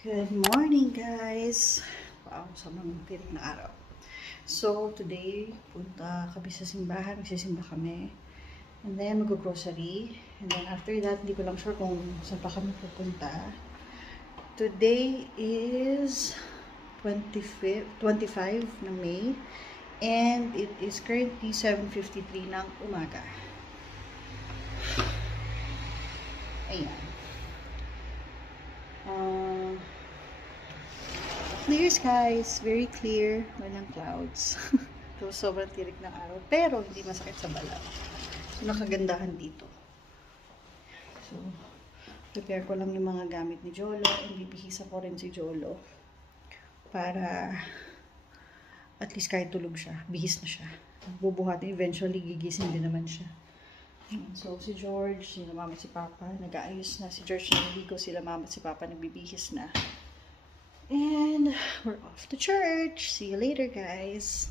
Good morning, guys! Wow, sobrang tirik na araw. So, today, punta kami sa simbahan. Magsisimba kami. And then, mag-grocery. And then, after that, hindi ko lang sure kung saan pa kami pupunta. Today is 25 ng May. And it is currently 7:53 ng umaga. Ayan. Clear skies, very clear, walang clouds. So, sobrang tirik ng araw, pero hindi masakit sa balat. So, nakagandahan dito. So, prepare ko lang yung mga gamit ni Jolo, and bibihisa ko rin si Jolo para at least kahit tulog siya, bihis na siya. Bubuhatin, eventually gigising din naman siya. So, si George, sila mama at si Papa, nag-aayos na. Si George naligo, sila mama at si Papa nagbibihis na. And we're off to church. See you later, guys.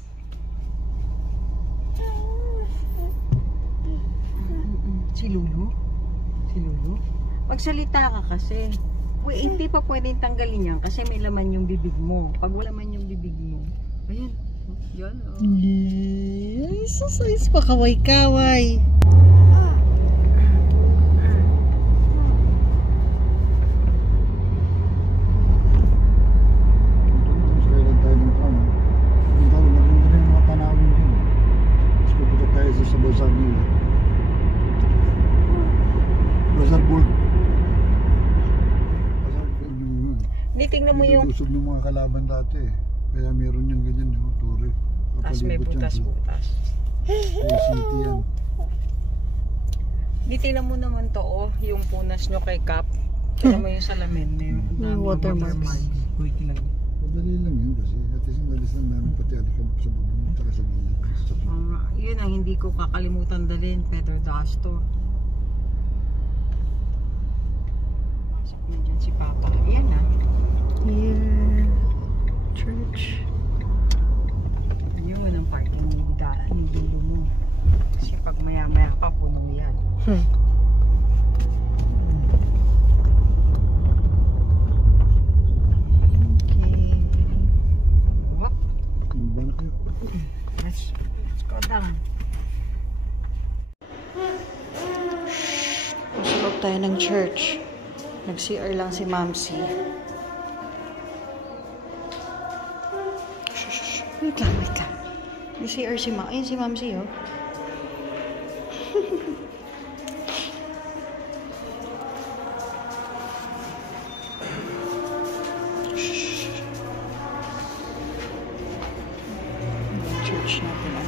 Si Lulu? Si Lulu? Magsalita ka kasi. Wait, hindi pa pwedeng tanggalin yan kasi may laman yung bibig mo. Pag wala man yung bibig mo. Ayan. Yan. Oh. Yes, so size pa kaway-kaway. Sa Bazar nila. Bazar board. Bazar board yung Hindi, tingnan mo yung... Usog ng mga kalaban dati eh. Kaya meron yung ganyan, no? Tore. Tapos may butas-butas. May city yan. Hindi, tingnan mo naman to, oh. Yung punas nyo kay Cap. Tingnan mo yung salamin. May watermarks. Wait lang. Madali lang yun kasi. At least malis lang namin pati alikabok sa bubong at sa gilid. Yun ang hindi ko kakalimutan dalhin, Pedro Dasto. Pasok na dyan si Papa. Ayan na. Here. Church. Yun ang parking ng dulo mo. Kasi pag maya-maya pa, puno yan. Okay. Whoop. Ba na kayo? Let's go down. Nasa loob tayo ng church. Nag-CR lang si Mamsi. Shh. Wait lang. Nag-CR si Mamsi. Ayun si Mamsi, oh. Church natin, ah.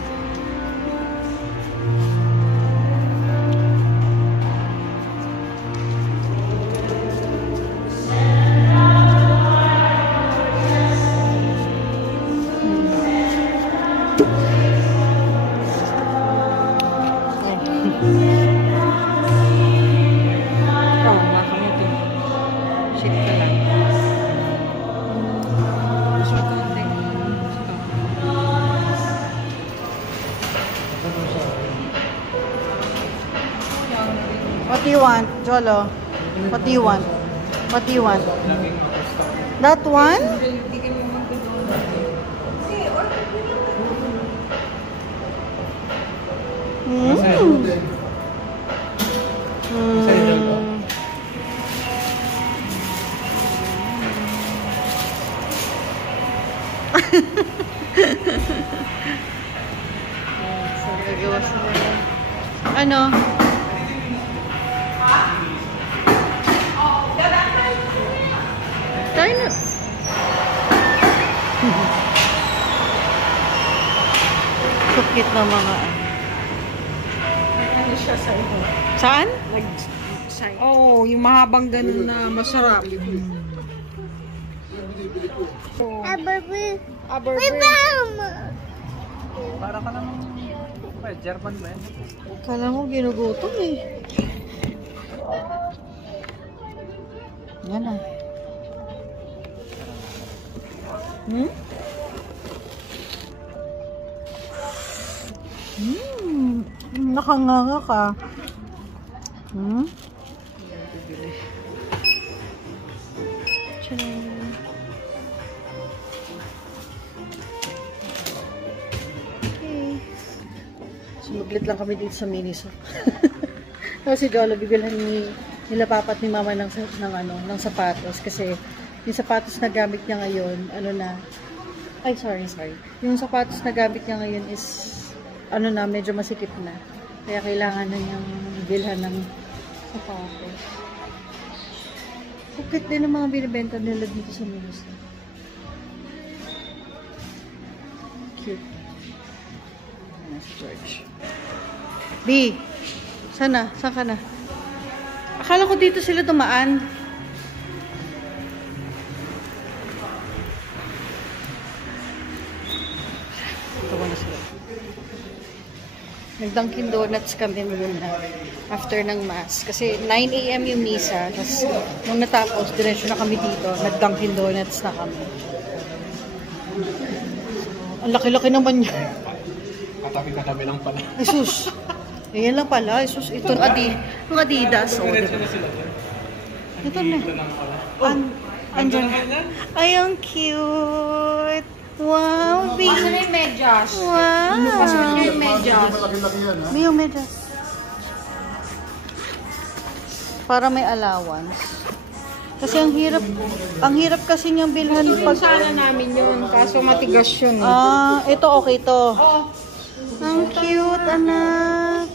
What do you want, Jolo? What do you want? What do you want? That one? Ano? Tayo na. Sukit na mga Ano siya sa iyo? Saan? Oh, yung mahabang ganun na masarap. Para ka naman German ba yan? Kala mo ginugutom eh. Yan ah. Nakanganga ka. Tcharam! Okay. Sumuglit lang kami dito sa Miniso. Tapos si Jolo, bibilhan nila papat ni mama ng sapatos. Kasi yung sapatos na gamit niya ngayon, sorry. Yung sapatos na gamit niya ngayon is, medyo masikip na. Kaya kailangan na niyang bilhan ng sapatos. Kukit din ang mga binibenta nila dito sa Miniso. Cute. Ayan si George. B! Saan ka na? Akala ko dito sila dumaan. Tawa na sila. Nag-Dunkin Donuts kami muna after ng mass. Kasi 9 AM yung misa. Tapos nung natapos, diretso na kami dito. Nag-Dunkin Donuts na kami. Ang laki-laki naman niya. Katabi lang pala. Ay sus. Ayan lang pala. Ay sus. Ito yung Adidas. O, diba? Ito na. Andyan. Ay, ang cute. Wow, baby. Pasok na yung medyas. Wow. Pasok na yung medyas. Malaki-laki yan, ha? May yung medyas. Para may allowance. Kasi ang hirap kasi niyang bilhan pag... Sana namin yun, kaso matigas yun. Ito okay to. Oh. Ang cute, anak.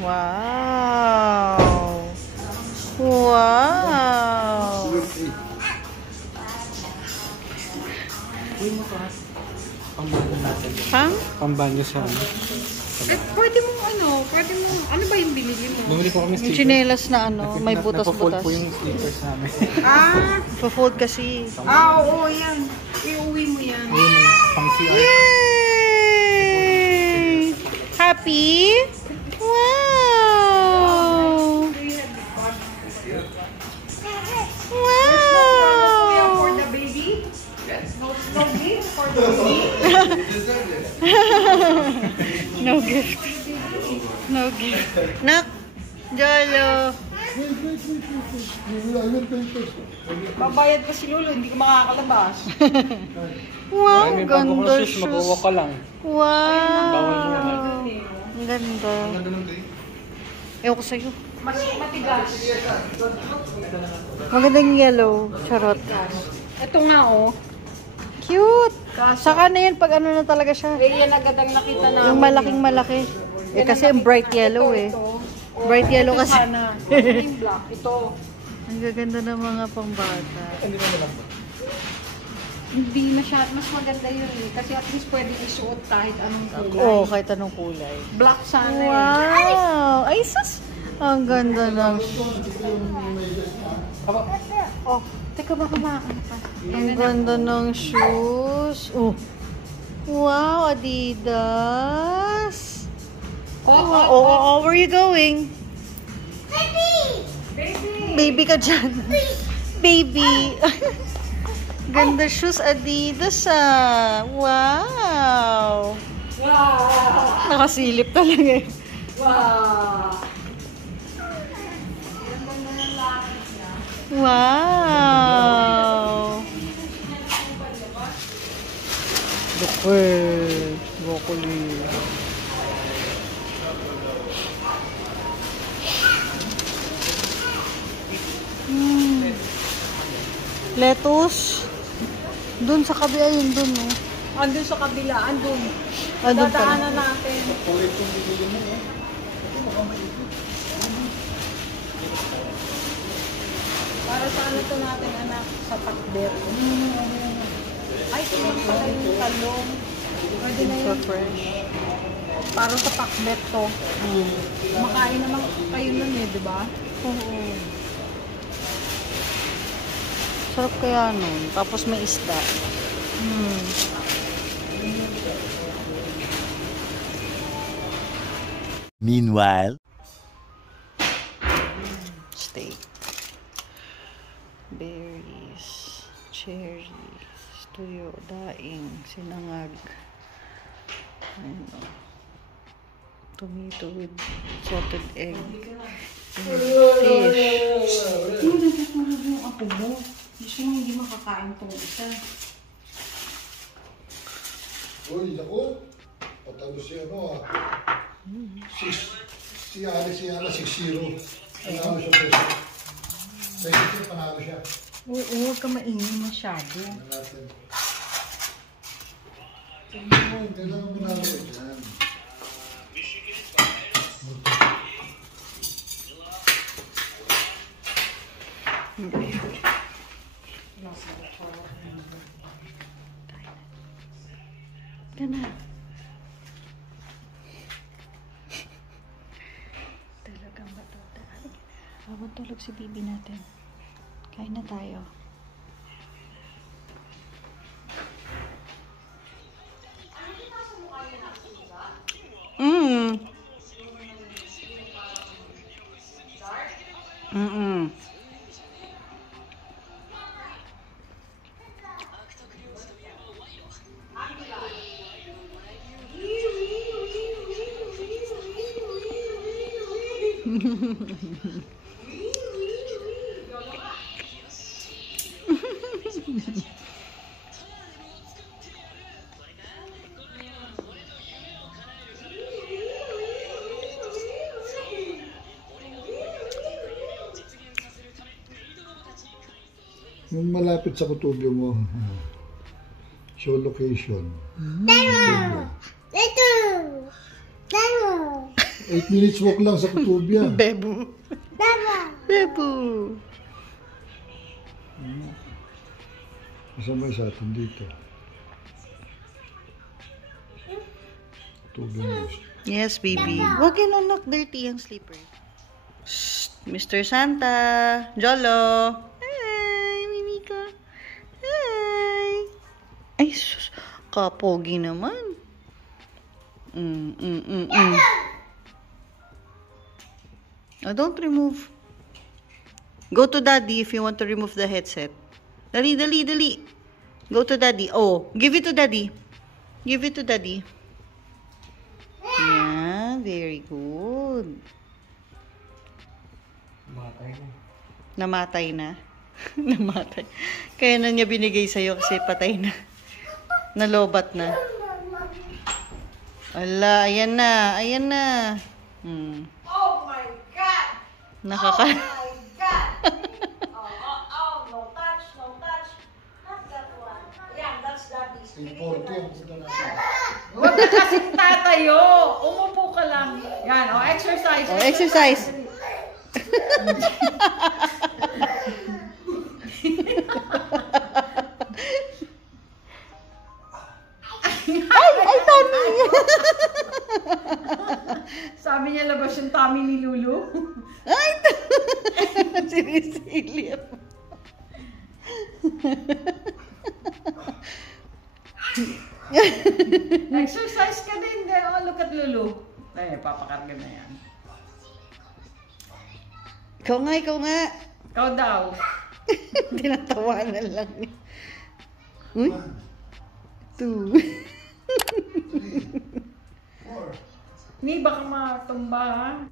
Wow. Wow. Pambanyo natin. Pang? Pambanyo sa Pwede mo ano ba yung binili mo? Bumili po kami Yung sleepers. chinelas na may Napo-fold butas-butas. po yung sleepers namin. Pa-fold kasi. Oo, yan. Iuwi mo yan. Ayun, pang CR. Yay! Happy? Wow! Wow! For the baby? No gift for the baby? No gift. No gift. Nak! Jolo! Babayad pa si Lolo, hindi ko makakalabas. Wow! May Ganda bago shoes, shoes. mag-walk ka lang. Wow! Ang ganda. Ewan ko sa'yo. Mas matigas. Magandang yellow. Charot. Ito nga oh. Cute! Saka na yan pag na talaga siya. Yan agad ang nakita namin. Yung malaking malaki. Kasi yung bright yellow Bright yellow kasi. Sana. Yung black. Ito. Ang gaganda ng mga pangbata. Hindi masyad. Mas maganda yun eh. Kasi at least pwede isuot kahit anong kulay. Oo, kahit anong kulay. Black sana Wow! Ay, sus! Ang ganda ng... Oh, teka baka makakano pa. Ang ganda ng shoes. Oh. Wow, Adidas. Oh, where are you going? Baby ka dyan. Baby. Ganda shoes, Adidas Wow. Wow! Nakasilip talaga eh. Wow! Wow. Broccoli. Lettuce. Doon sa kabila yun doon, no? Andun sa kabila, andun. Andun pala. Dadaanan natin. Para sa ano to natin, anak? Sa pakbet. Ay, ito lang pala yung talong. Pwede na So yun. fresh. Para sa pakbet to. Makain naman kayo nun eh, di ba? Oo. Sarap kaya nun. Tapos may isda. Meanwhile, Steak. Berries. Cherries. Tuyo. Daing. Sinangag. Ano. Tomato with salted egg. Fish. Gusto mo hindi makakain tong isa. Uy, ako. Patalo si ano ah. Si Ala 6-0. Panalo siya peso. Sa isip panalo siya. Oo, huwag ka maingay masyado. Tingnan natin. Tingnan mo, kailangan mo namin yan. Gana. Talagang matuta. Habang tulog si bibi natin. Kain na tayo. Yung malapit sa kutubyo mo, show location. 8 minutes walk lang sa kutubya. Bebo. Bebo. Kasama sa atin dito. Kutubya mo. Yes, baby. Huwag yun knock dirty ang slipper. Shh, Mr. Santa. Jolo. Hi, Minika. Hi. Ay, sus. Kapogi naman. Oh, don't remove. Go to daddy if you want to remove the headset. Dali, dali, dali. Go to daddy. Oh, give it to daddy. Give it to daddy. Yeah, very good. Matay na. Namatay na. Namatay. Kaya na niya binigay sa'yo kasi patay na. Nalobat na. Ala, ayan na. Ayan na. Oh my God! Nakaka... Oh my God! No touch, no touch. Not that one. Yeah, that's daddy's. Importe ang punta natin. Huwag ka kasing tatayo. Umupo ka lang. Yan, exercise. Oh, exercise. Ay, Tommy! Sabi niya labas yung tummy ni Lulu. Ay, sinisilip. Exercise ka din. Oh, look at Lulu. Ay, papakarga na yan. Ikaw nga, ikaw nga. Ikaw daw. Tinatawanan lang niya. Uy? 2. Ni, baka matumba ha.